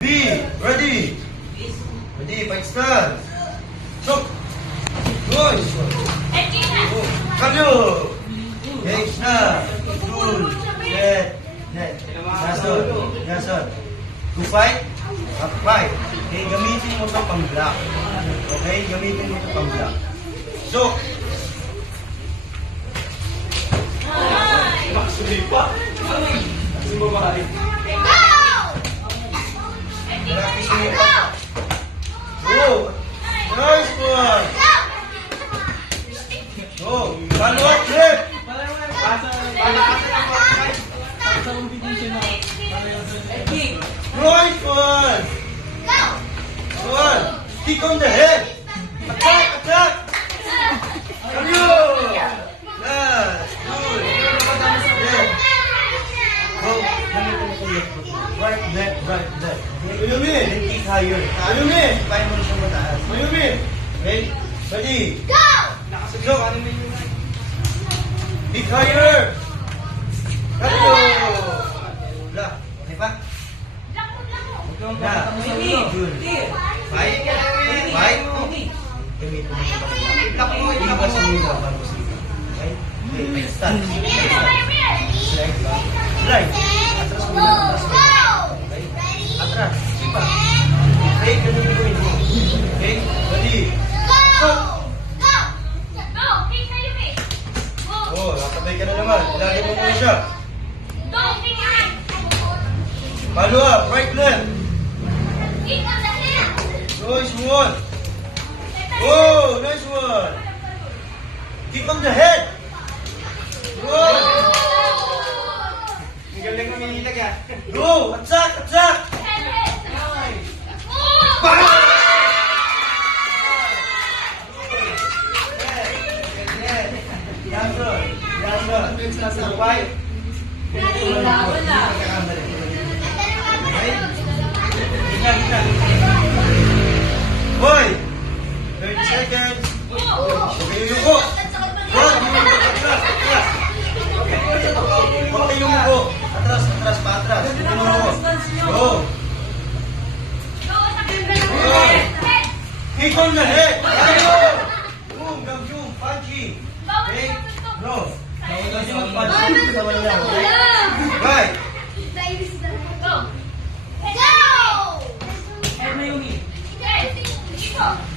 Ready? Ready, fight start. Chop. Good. Kabyo. Next na. Good. Net. Yason. To fight. Fight. Okay, gamitin mo ito pang block. Okay, gamitin mo ito pang block. So, practice mo pa. Oh! Nice one! Oh! Follow up, grip! Nice one! One! Kick on the head! Attack! Kabyo! Last! Good! Left! Go! Right, left. Mayumi! Then kick higher. Mayumi! Kaya mo na siyang mataas. Mayumi! Okay? Ready? Go! Kick higher! Kabyo! Wala. Okay pa? Na. Good. Fight. Gamitin mo siya pang block. Iwas muna bago sila. Okay? Okay, stand. Slide ba? Slide. Atras muna. Okay? Atras. Sipa. Okay, ganun mo yun. Okay? Ready? Go! Oh, nakatay ka na naman. Ilagay mo muna siya. Follow up. Right, left. Nice one. Oh, nice one. Kick on the head. Go. Ang galing mo minilag ah. Go. Attack. Yason. Fight. Gitna. Hoy! 30 seconds. Okay, yuko. Run! Atras. Huwag kayo yuko. Atras, paatras. Go. Kick on the head. Boom, gam-boom, punching. Okay? No. Punching sa manya. Right.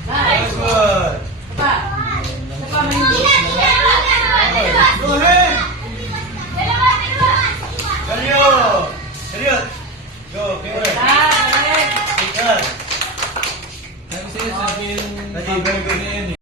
Nice one. Go ahead. Serious. Go, favorite. Ready, very good.